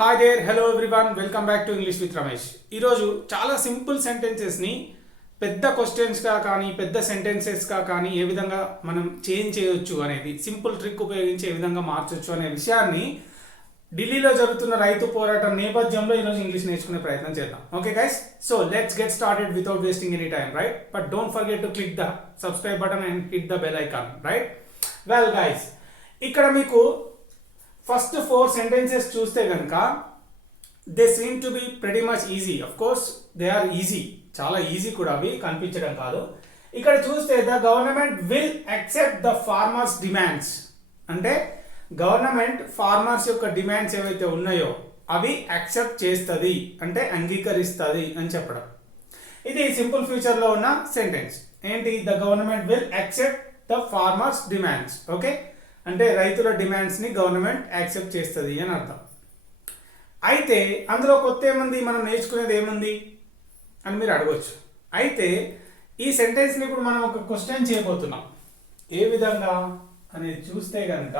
Hi there, hello everyone, welcome back to English with Ramesh. ఈరోజు చాలా simple సెంటెన్సెస్ని పెద్ద క్వశ్చన్స్గా కానీ పెద్ద సెంటెన్సెస్గా కానీ ఏ విధంగా మనం చేంజ్ చేయొచ్చు అనేది, సింపుల్ ట్రిక్ ఉపయోగించి ఏ విధంగా మార్చొచ్చు అనే విషయాన్ని ఢిల్లీలో జరుగుతున్న రైతు పోరాటం నేపథ్యంలో ఈరోజు ఇంగ్లీష్ నేర్చుకునే ప్రయత్నం చేద్దాం. Okay guys, so let's get started without wasting any time, right? But don't forget to click the subscribe button and hit the bell icon, right? Well guys, ఇక్కడ మీకు ఫస్ట్ 4 sentences చూస్తే కనుక they seem to be pretty much easy. Of course they are easy, చాలా easy కూడా, అవి కనిపించడం కాదు. ఇక్కడ చూస్తే the government will accept the farmers demands అంటే గవర్నమెంట్ ఫార్మర్స్ యొక్క డిమాండ్స్ ఏవైతే ఉన్నాయో అవి యాక్సెప్ట్ చేస్తుంది అంటే అంగీకరిస్తుంది అని చెప్పడం. ఇది సింపుల్ ఫ్యూచర్లో ఉన్న సెంటెన్స్. ఏంటి? The government will accept the farmers demands. Okay, అంటే రైతుల డిమాండ్స్ని గవర్నమెంట్ యాక్సెప్ట్ చేస్తుంది అని అర్థం. అయితే అందులో కొత్త ఏముంది, మనం నేర్చుకునేది ఏముంది అని మీరు అడగవచ్చు. అయితే ఈ సెంటెన్స్ని ఇప్పుడు మనం ఒక క్వశ్చన్ చేయబోతున్నాం. ఏ విధంగా అనేది చూస్తే కనుక,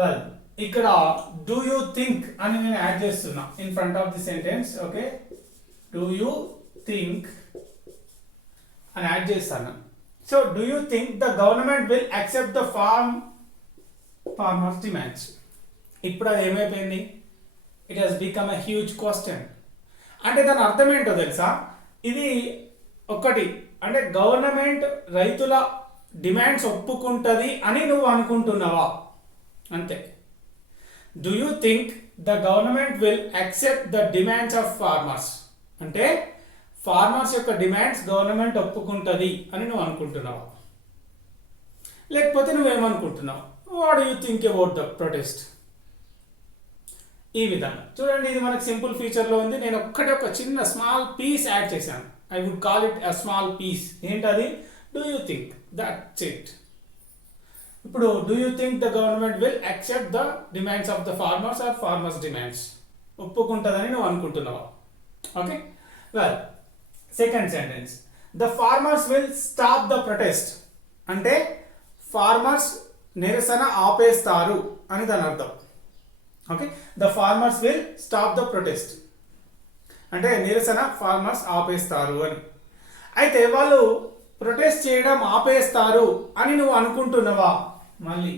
వెల్ ఇక్కడ డూ యూ థింక్ అని నేను యాడ్ చేస్తున్నా in front of the sentence. Okay, do you think అని యాడ్ చేస్తాను. So, do you think the government will accept the farmers' demands? ఇప్పుడు అది ఏమైపోయింది? It has become a huge question. అంటే దాని అర్థం ఏంటో తెలుసా? ఇది ఒకటి అంటే గవర్నమెంట్ రైతుల డిమాండ్స్ ఒప్పుకుంటుంది అని నువ్వు అనుకుంటున్నావా? అంతే. Do you think the government will accept the demands of farmers అంటే ఫార్మర్స్ యొక్క డిమాండ్స్ గవర్నమెంట్ ఒప్పుకుంటుంది అని నువ్వు అనుకుంటున్నావు, లేకపోతే నువ్వేమనుకుంటున్నావు? What do you think about the protest? ఈ విధంగా చూడండి, ఇది మనకు సింపుల్ ఫీచర్లో ఉంది. నేను ఒక చిన్న స్మాల్ పీస్ యాడ్ చేశాను. I would call it a small piece. ఏంటది? Do you think, that's it. ఇప్పుడు do you think the government will accept the demands of the farmers or farmers demands? ఒప్పుకుంటుందని నువ్వు అనుకుంటున్నావా? Okay, well second sentence, the farmers will stop the protest అంటే farmers నిరసన ఆపేస్తారు అని దాని అర్థం. Okay, the farmers will stop the protest అంటే నిరసన ఫార్మర్స్ ఆపేస్తారు అని. అయితే వాళ్ళు ప్రొటెస్ట్ చేయడం ఆపేస్తారు అని నువ్వు అనుకుంటున్నావా? మళ్ళీ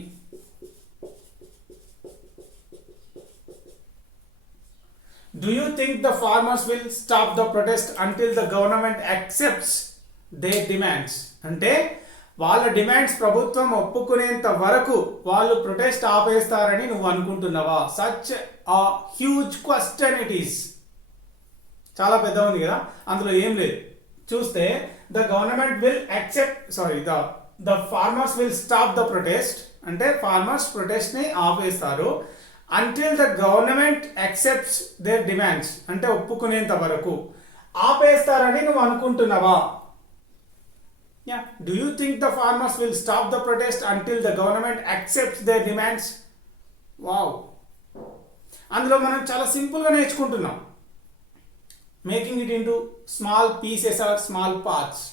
do you think the farmers will stop the protest until the government accepts their demands? అంటే వాళ్ళ డిమాండ్స్ ప్రభుత్వం ఒప్పుకునేంత వరకు వాళ్ళు ప్రొటెస్ట్ ఆపేస్తారని నువ్వు అనుకుంటున్నావా? సచ్ ఆ హ్యూజ్ క్వశ్చన్ ఇట్ ఈస్. చాలా పెద్ద ఉంది కదా, అందులో ఏం లేదు. చూస్తే the government will the farmers will stop the protest అంటే ఫార్మర్స్ ప్రొటెస్ట్ని ఆపేస్తారు until the government accepts their demands అంటే ఒప్పుకునేంత వరకు. ఆపేస్తారని నువ్వు అనుకుంటున్నావా? Yeah, do you think the farmers will stop the protest until the government accepts their demands? వావ్, అందులో మనం చాలా సింపుల్గా నేర్చుకుంటున్నాం. Making it into small pieces or small parts.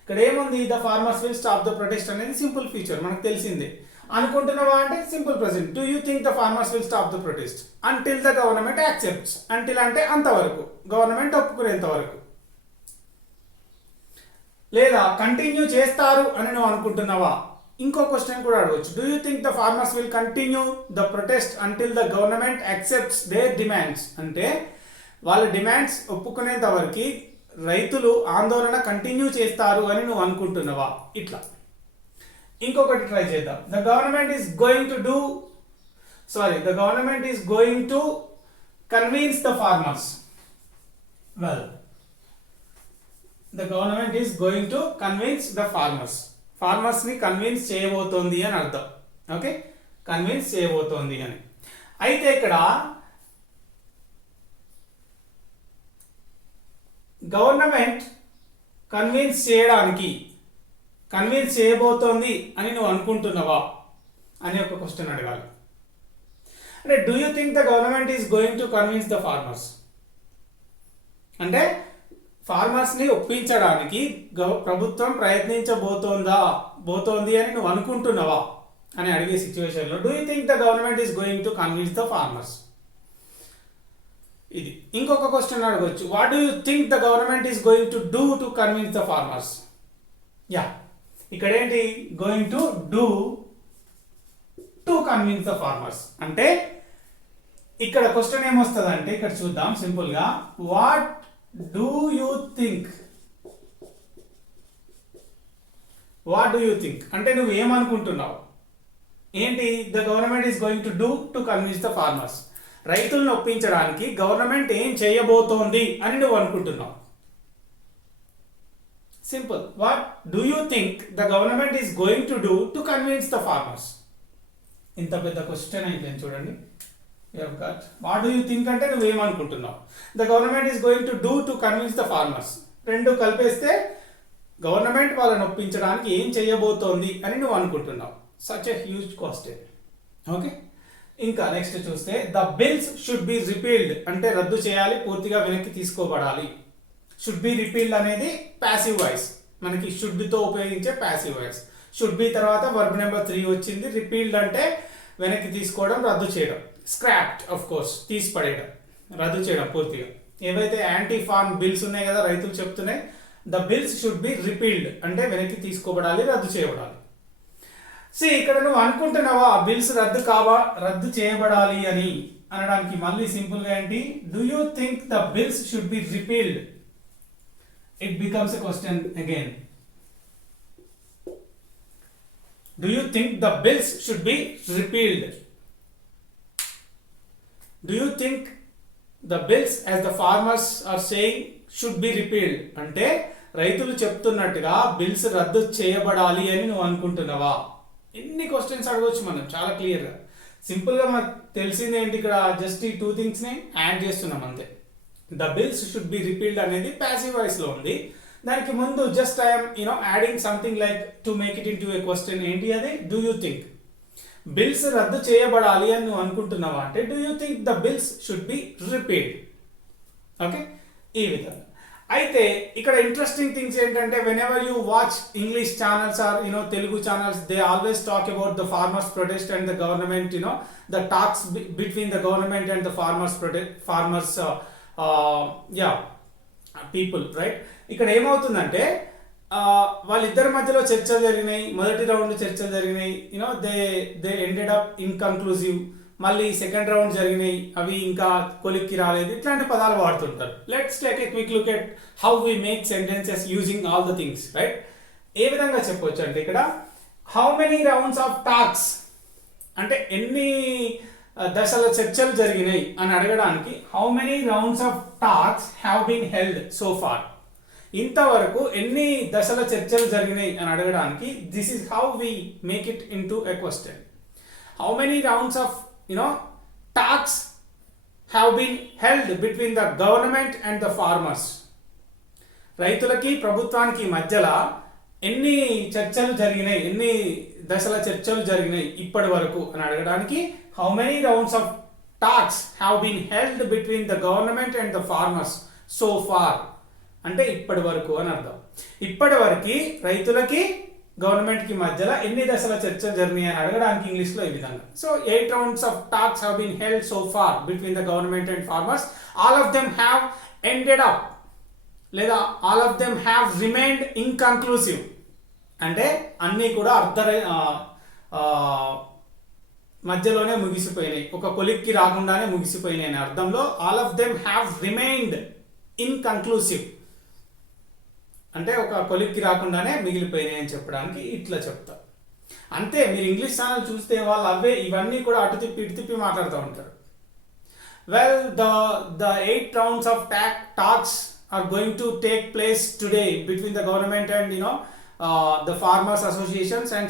ఇక్కడ ఏముంది? The farmers will stop the protest అనేది సింపుల్ ఫీచర్, మనకు తెలిసిందే. అనుకుంటున్నావా అంటే simple present. Do you think the farmers will stop the protest until the government accepts. Until అంటే అంతవరకు, government ఒప్పుకునేంత వరకు. లేదా కంటిన్యూ చేస్తారు అని నువ్వు అనుకుంటున్నావా? ఇంకో క్వశ్చన్ కూడా అడగవచ్చు. Do you think the farmers will continue the protest until the government accepts their demands అంటే వాళ్ళ డిమాండ్స్ ఒప్పుకునేంత వరకు రైతులు ఆందోళన కంటిన్యూ చేస్తారు అని నువ్వు అనుకుంటున్నావా? ఇట్లా. ఇంకొకటి ట్రై చేద్దాం. The government is going to convince the farmers. Well, the government is going to convince the ఫార్మర్స్ని కన్విన్స్ చేయబోతోంది అని అర్థం. ఓకే, కన్విన్స్ చేయబోతోంది అని. అయితే ఇక్కడ గవర్నమెంట్ కన్విన్స్ చేయబోతోంది అని నువ్వు అనుకుంటున్నావా అని ఒక క్వశ్చన్ అడగాలి. అంటే do you think the government is going to convince the farmers అంటే ఫార్మర్స్ని ఒప్పించడానికి ప్రభుత్వం ప్రయత్నించబోతోంది అని నువ్వు అనుకుంటున్నావా అని అడిగే సిచ్యువేషన్లో do you think the government is going to convince the farmers. ఇది ఇంకొక క్వశ్చన్ అడగవచ్చు, what do you think the government is going to do to convince the farmers. Yeah, ఇక్కడ ఏంటి going to do to convince the farmers అంటే ఇక్కడ question ఏమొస్తుంది అంటే ఇక్కడ చూద్దాం సింపుల్గా, what do you think, what do you think అంటే నువ్వు ఏమనుకుంటున్నావు, ఏంటి the government is going to do to convince the farmers, రైతులను ఒప్పించడానికి గవర్నమెంట్ ఏం చేయబోతోంది అని నువ్వు అనుకుంటున్నావు. Simple, what do you think the government is going to do to convince the farmers. ఇంత పెద్ద క్వశ్చన్ అయిపోయింది చూడండి. వాట్ డూ యూ థింక్ అంటే నువ్వేమనుకుంటున్నావు, the government is going to do to convince the farmers, రెండు కలిపేస్తే గవర్నమెంట్ వాళ్ళని ఒప్పించడానికి ఏం చేయబోతోంది అని నువ్వు అనుకుంటున్నావు. Such a huge question. Okay, ఇంకా నెక్స్ట్ చూస్తే the bills should be repealed అంటే రద్దు చేయాలి, పూర్తిగా వెనక్కి తీసుకోబడాలి. షుడ్ బి రిపీల్డ్ అనేది ప్యాసివ్ వాయిస్, మనకి షుడ్ బితో ఉపయోగించే ప్యాసివ్ వాయిస్. షుడ్ బి తర్వాత వర్బ్ నెంబర్ 3 వచ్చింది. రిపీల్డ్ అంటే వెనక్కి తీసుకోవడం, రద్దు చేయడం. స్క్రాప్డ్ ఆఫ్ కోర్స్ తీసి పడేయడం, రద్దు చేయడం పూర్తిగా. ఏవైతే యాంటీ ఫార్మ్ బిల్స్ ఉన్నాయి కదా రైతులు చెప్తున్నాయి, the bills should be repealed అంటే వెనక్కి తీసుకోబడాలి, రద్దు చేయబడాలి. ఇక్కడ నువ్వు అనుకుంటున్నావా ఆ బిల్స్ రద్దు చేయబడాలి అని అనడానికి మళ్ళీ సింపుల్ గా ఏంటి, do you think the bills should be repealed. It becomes a question again. Do you think the bills should be repealed. Do you think the bills as the farmers are saying should be repealed అంటే రైతులు చెప్తున్నట్టుగా bills రద్దు చేయబడాలి అని నువ్వు అనుకుంటున్నావా. ఎన్ని questions అడగవచ్చు మనం చాలా క్లియర్గా. సింపుల్గా మనకు తెలిసింది ఏంటి, ఇక్కడ జస్ట్ ఈ 2 థింగ్స్ని యాడ్ చేస్తున్నాం అంతే. The bills should be repealed అనేది ప్యాసివ్ వాయిస్లో ఉంది. దానికి ముందు just I'm adding something like to make it in to A question. ఏంటి అది, డూ యూ థింక్ బిల్స్ రద్దు చేయబడాలి అని నువ్వు అనుకుంటున్నావా అంటే do you think the bills should be repealed. Okay, ఈ విధంగా. అయితే ఇక్కడ ఇంట్రెస్టింగ్ థింగ్స్ ఏంటంటే whenever you watch English channels or Telugu channels, they always talk about the farmers protest and the government, the talks between the government and the farmers people, right. ఇక్కడ ఏమవుతుందంటే వాళ్ళిద్దరి మధ్యలో చర్చలు జరిగినాయి, మొదటి రౌండ్ చర్చలు జరిగినాయి, దే ఎండెడ్ అప్ ఇన్కన్క్లూజివ్. మళ్ళీ సెకండ్ రౌండ్ జరిగినాయి, అవి ఇంకా కొలిక్కి రాలేదు, ఇట్లాంటి పదాలు వాడుతుంటారు. Let's take a quick look at how we make sentences using all the things, right. ఏ విధంగా చెప్పొచ్చు అంటే ఇక్కడ how many rounds of talks అంటే ఎన్ని దశల చర్చలు జరిగినాయి అని అడగడానికి how many rounds of talks have been held so far, ఇంతవరకు ఎన్ని దశల చర్చలు జరిగినాయి అని అడగడానికి this is how we make it into a question. How many rounds of talks have been held between the government and the farmers. రైతులకి ప్రభుత్వానికి మధ్యలో ఎన్ని చర్చలు జరిగినాయి, ఎన్ని దశల చర్చలు జరిగినాయి ఇప్పటి వరకు అని అడగడానికి how many rounds of talks have been held between the government and the farmers so far అంటే ఇప్పటి వరకు అని అర్థం. ఇప్పటి వరకు రైతులకి గవర్నమెంట్ కి మధ్యలో ఎన్ని దశల చర్చలు జరిగినాయి అని అడగడానికి ఇంగ్లీష్ లో ఈ విధంగా. So 8 rounds of talks have been held so far between the government and farmers. All of them have ended up లేదా all of them have remained inconclusive అంటే అన్నీ కూడా మధ్యలోనే ముగిసిపోయినాయి, ఒక కొలిక్కి రాకుండానే ముగిసిపోయినాయి అనే అర్థంలో all of them have remained inconclusive అంటే ఒక కొలిక్కి రాకుండానే మిగిలిపోయినాయి అని చెప్పడానికి ఇట్లా చెప్తా. అంతే, మీరు ఇంగ్లీష్ ఛానల్ చూస్తే వాళ్ళు ఇవన్నీ కూడా అటు తిప్పి ఇటు తిప్పి మాట్లాడుతూ ఉంటారు. Well the 8 rounds of talks are going to take place today between the government and the farmers associations and